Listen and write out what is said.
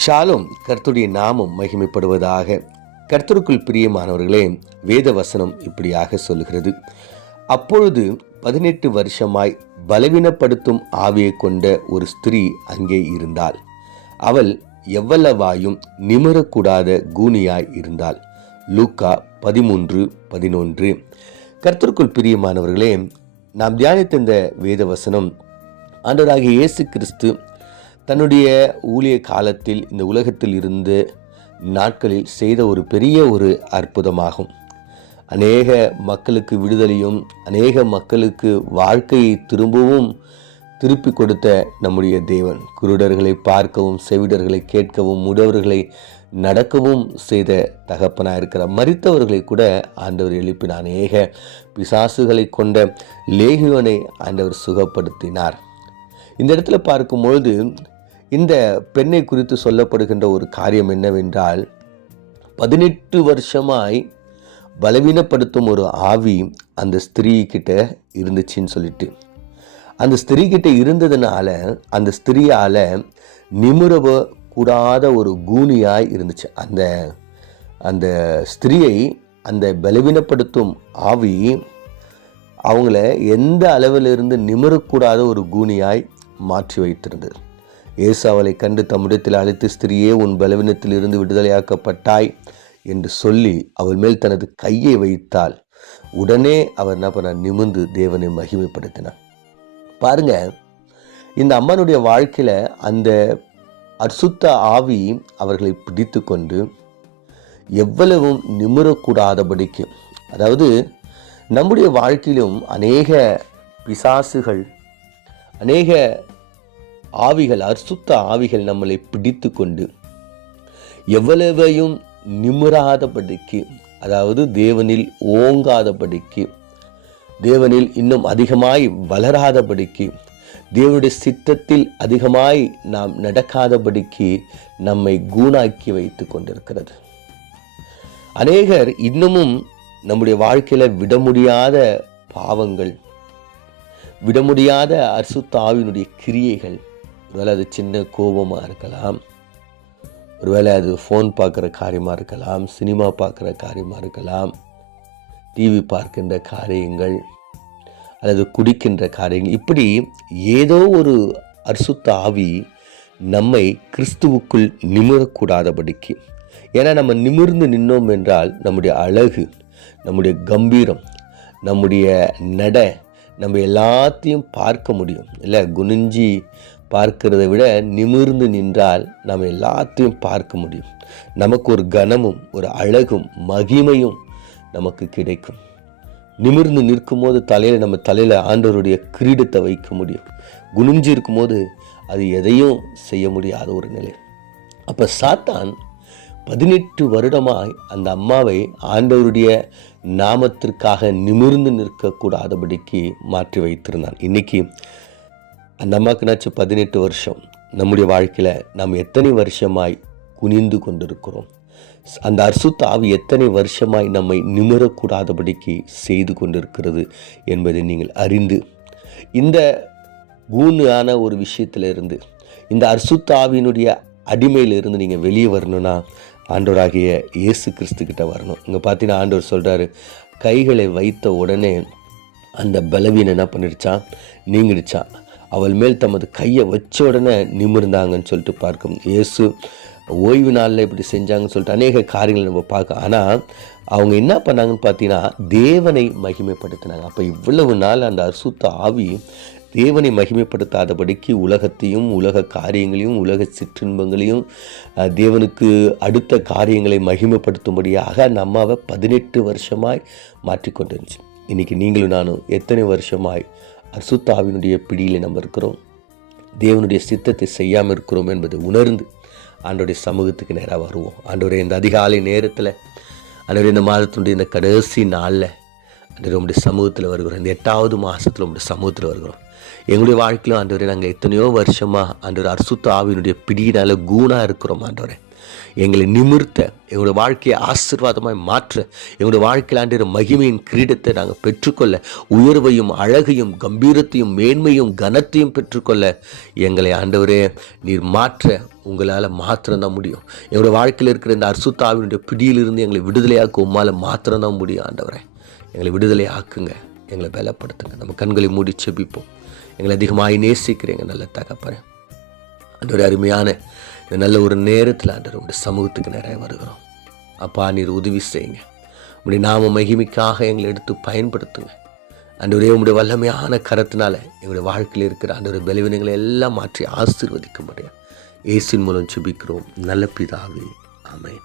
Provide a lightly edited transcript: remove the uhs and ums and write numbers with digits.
ஷாலும் கர்த்தருடைய நாமம் மகிமைப்படுவதாக. கர்த்தருக்குள் பிரியமானவர்களே, வேத வசனம் இப்படியாக சொல்கிறது. அப்பொழுது 18 வருஷமாய் பலவீனப்படுத்தும் ஆவியை கொண்ட ஒரு ஸ்திரீ அங்கே இருந்தாள். அவள் எவ்வளவாயும் நிமிரக்கூடாத கூனியாய் இருந்தாள். லூக்கா 13:11. கர்த்தருக்குள் பிரியமானவர்களே, நாம் தியானித்த இந்த வேத வசனம் ஆண்டவராகிய இயேசு கிறிஸ்து தன்னுடைய ஊழிய காலத்தில் இந்த உலகத்தில் இருந்த நாட்களில் செய்த ஒரு பெரிய ஒரு அற்புதமாகும். அநேக மக்களுக்கு விடுதலையும் அநேக மக்களுக்கு வாழ்க்கையை திருப்பி கொடுத்த நம்முடைய தேவன், குருடர்களை பார்க்கவும் செவிடர்களை கேட்கவும் முடவர்களை நடக்கவும் செய்த தகப்பனாக இருக்கிறார். மரித்தவர்களை கூட ஆண்டவர் எழுப்பினார். அநேக பிசாசுகளை கொண்ட லேகியோனை ஆண்டவர் சுகப்படுத்தினார். இந்த இடத்துல பார்க்கும்பொழுது இந்த பெண்ணை குறித்து சொல்லப்படுகின்ற ஒரு காரியம் என்னவென்றால், 18 வருஷமாய் பலவீனப்படுத்தும் ஒரு ஆவி அந்த ஸ்திரீ கிட்ட இருந்துச்சுன்னு சொல்லிட்டு, அந்த ஸ்திரீ கிட்ட இருந்ததுனால அந்த ஸ்திரீயால நிமிரவ கூடாத ஒரு கூனியாய் இருந்துச்சு. அந்த ஸ்திரீயை அந்த பலவீனப்படுத்தும் ஆவி அவங்கள எந்த அளவிலிருந்து நிமிரக்கூடாத ஒரு கூனியாய் மாற்றி வைத்திருந்தது. இயேசு அவளை கண்டு தம்மிடத்தில் அழைத்து, ஸ்திரீயே, உன் பலவீனத்தில் இருந்து விடுதலையாக்கப்பட்டாய் என்று சொல்லி அவள் மேல் தனது கையை வைத்தாள். உடனே அவர் என்ன பண்ணார்? நிமிர்ந்து தேவனை மகிமைப்படுத்தினார். பாருங்க, இந்த அம்மனுடைய வாழ்க்கையில அந்த அசுத்த ஆவி அவர்களை பிடித்து கொண்டு எவ்வளவும் நிமிரக்கூடாதபடிக்கு, அதாவது நம்முடைய வாழ்க்கையிலும் அநேக பிசாசுகள், அநேக ஆவிகள், அசுத்த ஆவிகள் நம்மளை பிடித்து கொண்டு எவ்வளவையும் நிமிராதபடிக்கு, அதாவது தேவனில் ஓங்காதபடிக்கு, தேவனில் இன்னும் அதிகமாய் வளராதபடிக்கு, தேவனுடைய சித்தத்தில் அதிகமாய் நாம் நடக்காதபடிக்கு நம்மை கூணாக்கி வைத்து கொண்டிருக்கிறது. அநேகர் இன்னமும் நம்முடைய வாழ்க்கையில விட முடியாத பாவங்கள், விட முடியாத அசுத்த ஆவியினுடைய கிரியைகள், ஒருவேளை அது சின்ன கோபமாக இருக்கலாம், ஒருவேளை அது ஃபோன் பார்க்குற காரியமாக இருக்கலாம், சினிமா பார்க்குற காரியமாக இருக்கலாம், டிவி பார்க்கின்ற காரியங்கள் அல்லது குடிக்கின்ற காரியங்கள், இப்படி ஏதோ ஒரு அசுத்த ஆவி நம்மை கிறிஸ்துவுக்குள் நிமிரக்கூடாதபடிக்கு. ஏன்னா நம்ம நிமிர்ந்து நின்னோம் என்றால் நம்முடைய அழகு, நம்முடைய கம்பீரம், நம்முடைய நடை, நம்ம எல்லாத்தையும் பார்க்க முடியும். இல்லை, குனிஞ்சி பார்க்கிறதை விட நிமிர்ந்து நின்றால் நம்ம எல்லாத்தையும் பார்க்க முடியும். நமக்கு ஒரு கனமும் ஒரு அழகும் மகிமையும் நமக்கு கிடைக்கும். நிமிர்ந்து நிற்கும் போது நம்ம தலையில் ஆண்டவருடைய கிரீடத்தை வைக்க முடியும். குனிஞ்சு இருக்கும் போது அது எதையும் செய்ய முடியாத ஒரு நிலை. அப்போ சாத்தான் 18 வருடமாய் அந்த அம்மாவை ஆண்டவருடைய நாமத்திற்காக நிமிர்ந்து நிற்கக்கூடாதபடிக்கு மாற்றி வைத்திருந்தான். இன்னைக்கு அந்த அம்மாக்குனாச்சு 18 வருஷம். நம்முடைய வாழ்க்கையில் நாம் எத்தனை வருஷமாய் குனிந்து கொண்டிருக்கிறோம்? அந்த அசுத்த ஆவி எத்தனை வருஷமாய் நம்மை நிமிரக்கூடாதபடிக்கு செய்து கொண்டிருக்கிறது என்பதை நீங்கள் அறிந்து, இந்த கூணான ஒரு விஷயத்திலிருந்து, இந்த அசுத்த ஆவியினுடைய அடிமையிலிருந்து நீங்கள் வெளியே வரணும்னா ஆண்டவராகிய இயேசு கிறிஸ்து கிட்ட வரணும். இங்கே பார்த்தீங்கன்னா ஆண்டவர் சொல்கிறாரு, கைகளை வைத்த உடனே அந்த பலவீனம் என்ன பண்ணிடுச்சான்? நீங்கிடுச்சான். அவள் மேல் தமது கையை வச்ச உடனே நிமிர்ந்தாங்கன்னு சொல்லிட்டு பார்க்கும். இயேசு ஓய்வு நாளில் இப்படி செஞ்சாங்கன்னு சொல்லிட்டு அநேக காரியங்கள் நம்ம பார்க்க. ஆனால் அவங்க என்ன பண்ணாங்கன்னு பார்த்தீங்கன்னா தேவனை மகிமைப்படுத்தினாங்க. அப்போ இவ்வளவு நாள் அந்த அசுத்த ஆவி தேவனை மகிமைப்படுத்தாதபடிக்கு உலகத்தையும் உலக காரியங்களையும் உலக சிற்றின்பங்களையும் தேவனுக்கு அடுத்த காரியங்களை மகிமைப்படுத்தும்படியாக அந்த அம்மாவை 18 வருஷமாய் மாற்றிக்கொண்டு இருந்துச்சு. இன்றைக்கி நீங்களும் நானும் எத்தனை வருஷமாய் அசுத்த ஆவியினுடைய பிடியில் நம்ம இருக்கிறோம்? தேவனுடைய சித்தத்தை செய்யாமல் இருக்கிறோம் என்பதை உணர்ந்து ஆண்டவருடைய சமூகத்துக்கு நேராக வருவோம். ஆண்டவருடைய இந்த அதிகாலை நேரத்தில், ஆண்டவருடைய இந்த மாதத்தினுடைய இந்த கடைசி நாளில் ஆண்டவருடைய உங்களுடைய சமூகத்தில் வருகிறோம். இந்த 8வது மாதத்தில் உங்களுடைய சமூகத்தில் வருகிறோம். எங்களுடைய வாழ்க்கையிலும் ஆண்டவரே, நாங்கள் எத்தனையோ வருஷமாக ஆண்டவர் அசுத்த ஆவியினுடைய பிடியினால் கூணாக இருக்கிறோம். ஆண்டவரே, எங்களை நிமிர்த்த, எங்களுடைய வாழ்க்கையை ஆசீர்வாதமாய் மாற்ற, எங்களுடைய வாழ்க்கையில் ஆண்டிற மகிமையின் கிரீடத்தை நாங்கள் பெற்றுக்கொள்ள, உயர்வையும் அழகையும் கம்பீரத்தையும் மேன்மையும் கனத்தையும் பெற்றுக்கொள்ள எங்களை ஆண்டவரே நீர் மாற்ற உங்களால் மாத்திரம்தான் முடியும். எங்களுடைய வாழ்க்கையில் இருக்கிற இந்த அசுத்தாவினுடைய பிடியிலிருந்து எங்களை விடுதலையாக்க உம்மால் மாத்திரம்தான் முடியும். ஆண்டவரே, எங்களை விடுதலை ஆக்குங்க, எங்களை பலப்படுத்துங்க. நம்ம கண்களை மூடி செபிப்போம். எங்களை அதிகமாக நேசிக்கிறீங்க நல்ல தகப்பனே. ஆண்டவரே, அருமையான இந்த நல்ல ஒரு நேரத்தில் ஆண்டவர் உங்களுடைய சமூகத்துக்கு நிறைய வருகிறோம். அப்பா, நீர் உதவி செய்யுங்க. உங்களுடைய நாம மகிமைக்காக எங்களை எடுத்து பயன்படுத்துங்க. ஆண்டவரே, உங்களுடைய வல்லமையான கரத்தினால எங்களுடைய வாழ்க்கையில் இருக்கிற ஆண்டவருடைய பலவீனங்களை எல்லாம் மாற்றி ஆசீர்வதிக்கும்படியா இயேசுவின் மூலம் ஜெபிக்கிறோம் நல்ல பிதாவே. ஆமென்.